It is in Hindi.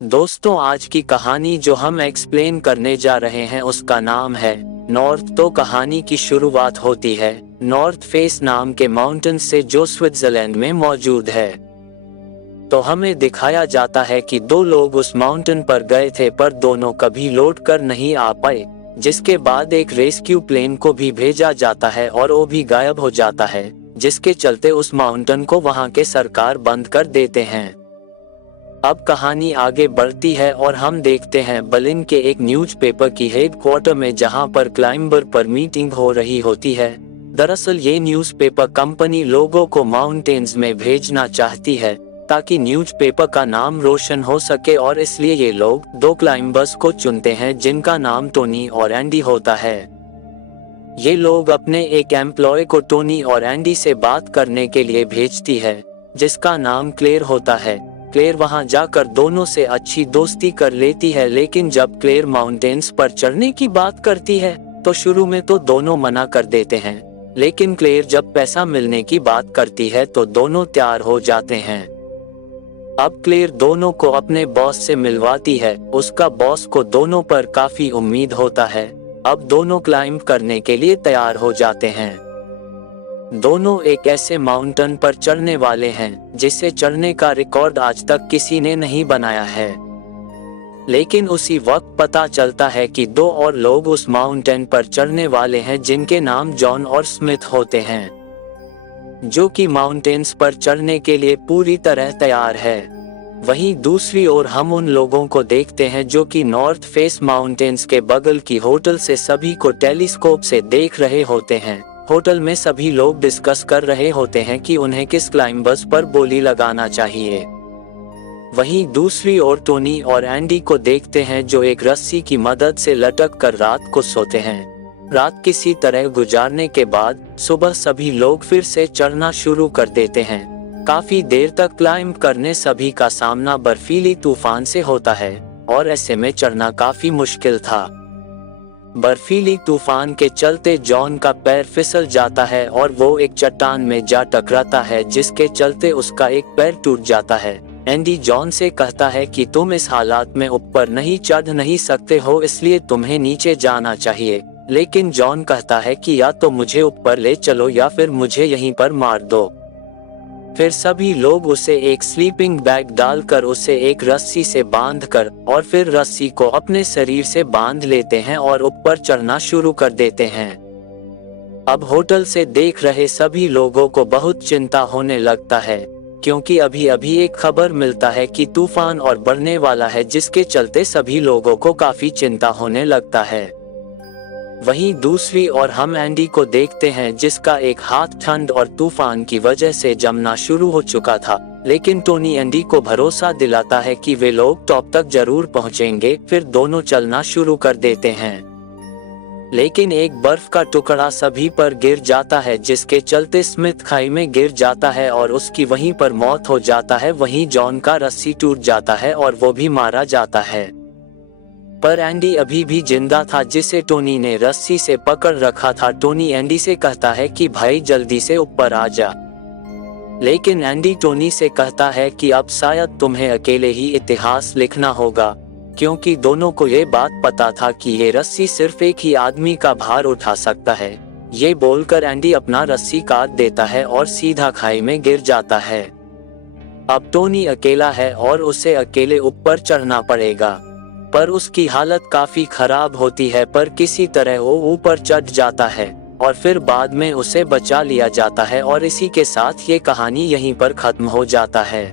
दोस्तों, आज की कहानी जो हम एक्सप्लेन करने जा रहे हैं उसका नाम है नॉर्थ। तो कहानी की शुरुआत होती है नॉर्थ फेस नाम के माउंटेन से जो स्विट्जरलैंड में मौजूद है। तो हमें दिखाया जाता है कि दो लोग उस माउंटेन पर गए थे पर दोनों कभी लौट कर नहीं आ पाए, जिसके बाद एक रेस्क्यू प्लेन को भी भेजा जाता है और वो भी गायब हो जाता है, जिसके चलते उस माउंटेन को वहां के सरकार बंद कर देते हैं। अब कहानी आगे बढ़ती है और हम देखते हैं बर्लिन के एक न्यूज़पेपर की हेडक्वार्टर में, जहां पर क्लाइंबर पर मीटिंग हो रही होती है। दरअसल ये न्यूज़पेपर कंपनी लोगों को माउंटेन्स में भेजना चाहती है ताकि न्यूज़पेपर का नाम रोशन हो सके, और इसलिए ये लोग दो क्लाइंबर्स को चुनते हैं जिनका नाम टोनी और एंडी होता है। ये लोग अपने एक एम्प्लॉय को टोनी और एंडी से बात करने के लिए भेजती है, जिसका नाम क्लेयर होता है। क्लेयर वहां जाकर दोनों से अच्छी दोस्ती कर लेती है, लेकिन जब क्लेयर माउंटेन्स पर चढ़ने की बात करती है तो शुरू में तो दोनों मना कर देते हैं, लेकिन क्लेयर जब पैसा मिलने की बात करती है तो दोनों तैयार हो जाते हैं। अब क्लेयर दोनों को अपने बॉस से मिलवाती है। उसका बॉस को दोनों पर काफी उम्मीद होता है। अब दोनों क्लाइंब करने के लिए तैयार हो जाते हैं। दोनों एक ऐसे माउंटेन पर चढ़ने वाले हैं जिसे चढ़ने का रिकॉर्ड आज तक किसी ने नहीं बनाया है। लेकिन उसी वक्त पता चलता है कि दो और लोग उस माउंटेन पर चढ़ने वाले हैं जिनके नाम जॉन और स्मिथ होते हैं, जो कि माउंटेन्स पर चढ़ने के लिए पूरी तरह तैयार है। वहीं दूसरी ओर हम उन लोगों को देखते हैं जो कि नॉर्थ फेस माउंटेन्स के बगल की होटल से सभी को टेलीस्कोप से देख रहे होते हैं। होटल में सभी लोग डिस्कस कर रहे होते हैं कि उन्हें किस क्लाइंबर्स पर बोली लगाना चाहिए। वहीं दूसरी ओर टोनी और एंडी को देखते हैं जो एक रस्सी की मदद से लटक कर रात को सोते हैं। रात किसी तरह गुजारने के बाद सुबह सभी लोग फिर से चढ़ना शुरू कर देते हैं। काफी देर तक क्लाइंब करने सभी का सामना बर्फीली तूफान से होता है और ऐसे में चढ़ना काफी मुश्किल था। बर्फीली तूफान के चलते जॉन का पैर फिसल जाता है और वो एक चट्टान में जा टकराता है, जिसके चलते उसका एक पैर टूट जाता है। एंडी जॉन से कहता है कि तुम इस हालात में ऊपर नहीं चढ़ नहीं सकते हो, इसलिए तुम्हें नीचे जाना चाहिए। लेकिन जॉन कहता है कि या तो मुझे ऊपर ले चलो या फिर मुझे यहीं पर मार दो। फिर सभी लोग उसे एक स्लीपिंग बैग डालकर उसे एक रस्सी से बांधकर और फिर रस्सी को अपने शरीर से बांध लेते हैं और ऊपर चढ़ना शुरू कर देते हैं। अब होटल से देख रहे सभी लोगों को बहुत चिंता होने लगता है, क्योंकि अभी अभी एक खबर मिलता है कि तूफान और बढ़ने वाला है, जिसके चलते सभी लोगों को काफी चिंता होने लगता है। वहीं दूसरी ओर हम एंडी को देखते हैं जिसका एक हाथ ठंड और तूफान की वजह से जमना शुरू हो चुका था, लेकिन टोनी एंडी को भरोसा दिलाता है कि वे लोग टॉप तक जरूर पहुंचेंगे। फिर दोनों चलना शुरू कर देते हैं, लेकिन एक बर्फ का टुकड़ा सभी पर गिर जाता है, जिसके चलते स्मिथ खाई में गिर जाता है और उसकी वहीं पर मौत हो जाता है। वहीं जॉन का रस्सी टूट जाता है और वो भी मारा जाता है, पर एंडी अभी भी जिंदा था, जिसे टोनी ने रस्सी से पकड़ रखा था। टोनी एंडी से कहता है कि भाई जल्दी से ऊपर आ जा, लेकिन एंडी टोनी से कहता है कि अब शायद तुम्हें अकेले ही इतिहास लिखना होगा, क्योंकि दोनों को ये बात पता था कि ये रस्सी सिर्फ एक ही आदमी का भार उठा सकता है। ये बोलकर एंडी अपना रस्सी काट देता है और सीधा खाई में गिर जाता है। अब टोनी अकेला है और उसे अकेले ऊपर चढ़ना पड़ेगा, पर उसकी हालत काफी खराब होती है, पर किसी तरह वो ऊपर चढ़ जाता है और फिर बाद में उसे बचा लिया जाता है। और इसी के साथ ये कहानी यहीं पर खत्म हो जाता है।